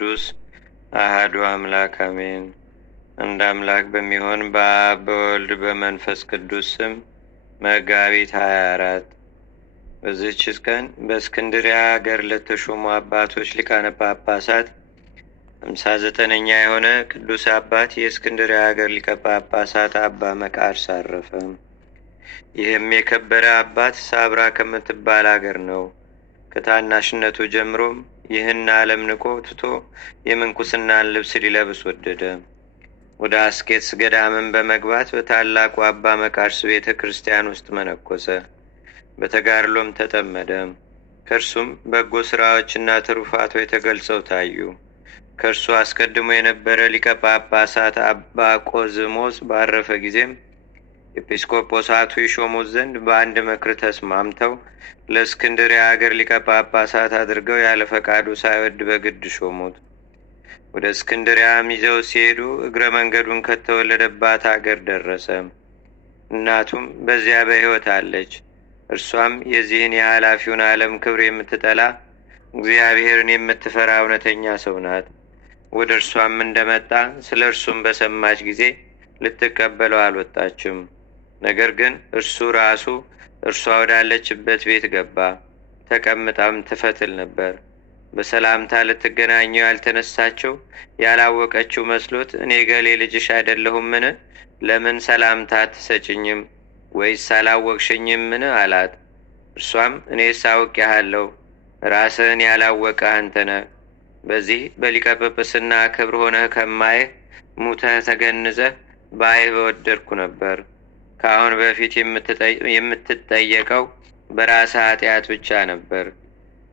ቅዱስ አሐዱ አምላክ አሜን። አንድ አምላክ በሚሆን በአብ በወልድ በመንፈስ ቅዱስ ስም መጋቢት 24 በዚህች ቀን በእስክንድርያ ሀገር ለተሾሙ አባቶች ሊቃነ ጳጳሳት 59ኛ የሆነ ቅዱስ አባት የእስክንድርያ ሀገር ሊቀ ጳጳሳት አባ መቃርስ አረፈ። ይህም የከበረ አባት ሳብራ ከምትባል አገር ነው። ከታናሽነቱ ጀምሮም ይህን ዓለም ንቆ ትቶ የምንኩስናን ልብስ ሊለብስ ወደደ። ወደ አስኬትስ ገዳምን በመግባት በታላቁ አባ መቃርስ ቤተ ክርስቲያን ውስጥ መነኮሰ። በተጋድሎም ተጠመደ። ከእርሱም በጎ ሥራዎችና ትሩፋቶች ተገልጸው ታዩ። ከእርሱ አስቀድሞ የነበረ ሊቀ ጳጳሳት አባ ቆዝሞስ ባረፈ ጊዜም ኤጲስቆጶሳቱ ይሾሙት ዘንድ በአንድ ምክር ተስማምተው ለእስክንድርያ አገር ሊቀ ጳጳሳት አድርገው ያለ ፈቃዱ ሳይወድ በግድ ሾሙት። ወደ እስክንድርያም ይዘው ሲሄዱ እግረ መንገዱን ከተወለደባት አገር ደረሰ። እናቱም በዚያ በሕይወት አለች። እርሷም የዚህን የኃላፊውን ዓለም ክብር የምትጠላ እግዚአብሔርን የምትፈራ እውነተኛ ሰው ናት። ወደ እርሷም እንደመጣ ስለ እርሱም በሰማች ጊዜ ልትቀበለው አልወጣችም። ነገር ግን እርሱ ራሱ እርሷ ወዳለችበት ቤት ገባ። ተቀምጣም ትፈትል ነበር። በሰላምታ ልትገናኘው ያልተነሳችው ያላወቀችው መስሎት እኔ ገሌ ልጅሽ አይደለሁምን? ለምን ሰላምታ አትሰጭኝም? ወይስ አላወቅሽኝምን? አላት። እርሷም እኔስ አውቄሃለሁ፣ ራስህን ያላወቀህ አንተ ነህ። በዚህ በሊቀ ጵጵስና ክብር ሆነህ ከማየህ ሙተህ ተገንዘህ ባይህ በወደድኩ ነበር። ከአሁን በፊት የምትጠየቀው በራስህ ኃጢአት ብቻ ነበር።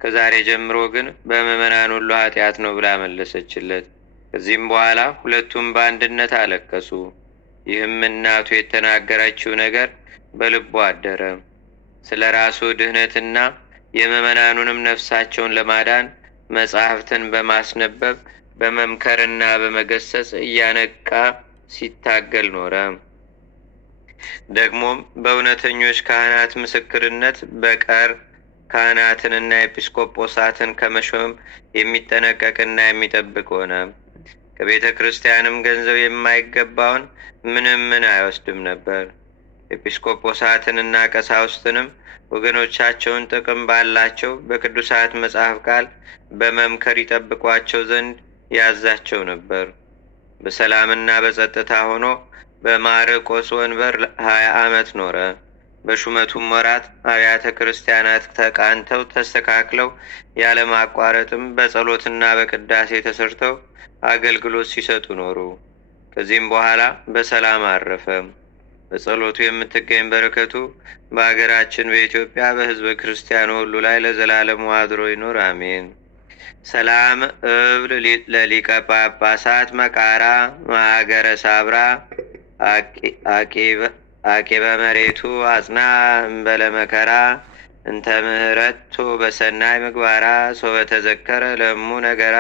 ከዛሬ ጀምሮ ግን በምዕመናን ሁሉ ኃጢአት ነው ብላ መለሰችለት። ከዚህም በኋላ ሁለቱም በአንድነት አለቀሱ። ይህም እናቱ የተናገረችው ነገር በልቡ አደረ። ስለ ራሱ ድህነትና የምዕመናኑንም ነፍሳቸውን ለማዳን መጻሕፍትን በማስነበብ በመምከርና በመገሰጽ እያነቃ ሲታገል ኖረ። ደግሞም በእውነተኞች ካህናት ምስክርነት በቀር ካህናትንና ኤጲስቆጶሳትን ከመሾም የሚጠነቀቅና የሚጠብቅ ሆነ። ከቤተ ክርስቲያንም ገንዘብ የማይገባውን ምን አይወስድም ነበር። ኤጲስቆጶሳትንና ቀሳውስትንም ወገኖቻቸውን ጥቅም ባላቸው በቅዱሳት መጽሐፍ ቃል በመምከር ይጠብቋቸው ዘንድ ያዛቸው ነበር። በሰላምና በጸጥታ ሆኖ በማርቆስ ወንበር 20 ዓመት ኖረ። በሹመቱም ወራት አብያተ ክርስቲያናት ተቃንተው ተስተካክለው ያለማቋረጥም በጸሎትና በቅዳሴ ተሰርተው አገልግሎት ሲሰጡ ኖሩ። ከዚህም በኋላ በሰላም አረፈ። በጸሎቱ የምትገኝ በረከቱ በአገራችን በኢትዮጵያ በሕዝበ ክርስቲያኑ ሁሉ ላይ ለዘላለሙ አድሮ ይኖር፣ አሜን። ሰላም እብል ለሊቀ ጳጳሳት መቃራ ማሀገረ ሳብራ አቂበ መሬቱ አጽና እምበለ መከራ እንተ ምህረቶ በሰናይ ምግባራ ሶበ ተዘከረ ለሙ ነገራ።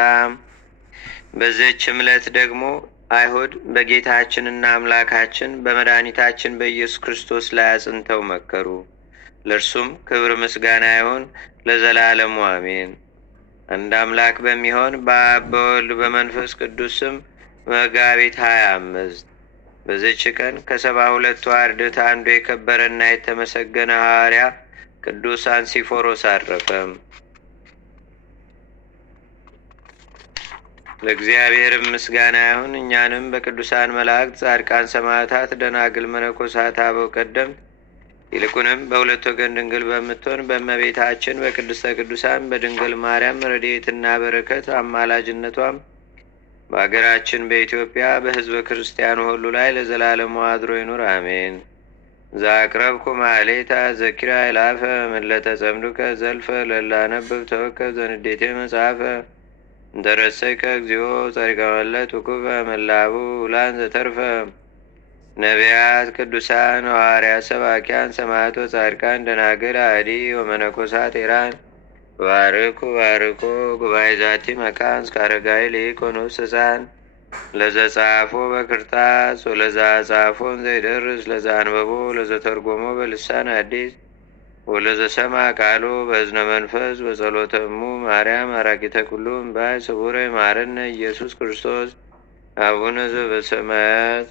በዚህች ዕለት ደግሞ አይሁድ በጌታችንና አምላካችን በመድኃኒታችን በኢየሱስ ክርስቶስ ላይ አጽንተው መከሩ። ለእርሱም ክብር ምስጋና ይሁን ለዘላለሙ አሜን። አንድ አምላክ በሚሆን በአብ በወልድ በመንፈስ ቅዱስ ስም መጋቢት 25 በዚህች ቀን ከ72ቱ አርድእት አንዱ የከበረና የተመሰገነ ሐዋርያ ቅዱስ አንሲፎሮስ አረፈ። ለእግዚአብሔር ምስጋና ይሁን። እኛንም በቅዱሳን መላእክት፣ ጻድቃን፣ ሰማዕታት፣ ደናግል፣ መነኮሳት፣ አበው ቀደምት ይልቁንም በሁለት ወገን ድንግል በምትሆን በእመቤታችን በቅድስተ ቅዱሳን በድንግል ማርያም ረድኤትና በረከት አማላጅነቷም በአገራችን በኢትዮጵያ በሕዝበ ክርስቲያኑ ሁሉ ላይ ለዘላለሙ አድሮ ይኑር፣ አሜን። ዛቅረብኩ ማሌታ ዘኪራ ይላፈ ምለተ ጸምዱከ ዘልፈ ለላነብብ ተወከብ ዘንዴቴ መጽሐፈ እንተረሰይከ እግዚኦ ጸሪቀ መለት ውኩፈ መላቡ ውላን ዘተርፈ ነቢያት፣ ቅዱሳን፣ ሐዋርያት፣ ሰባኪያን፣ ሰማዕቶ፣ ጻድቃን፣ ደናግል፣ አዲ ወመነኮሳት ኢራን ባርኩ ባርኮ ጉባኤ ዛቲ መካን እስከ አረጋዊ ሊቆኖስ ሕፃን ለዘጻፎ በክርታስ ወለዛ ጻፎን ዘይደርስ ለዛ አንበቦ ለዘተርጎሞ በልሳን አዲስ ወለዘሰማ ቃሉ በእዝነ መንፈስ በጸሎተሙ ማርያም አራቂተ ኩሉ እምባይ ስቡረ ይማረነ ኢየሱስ ክርስቶስ። አቡነ ዘበሰማያት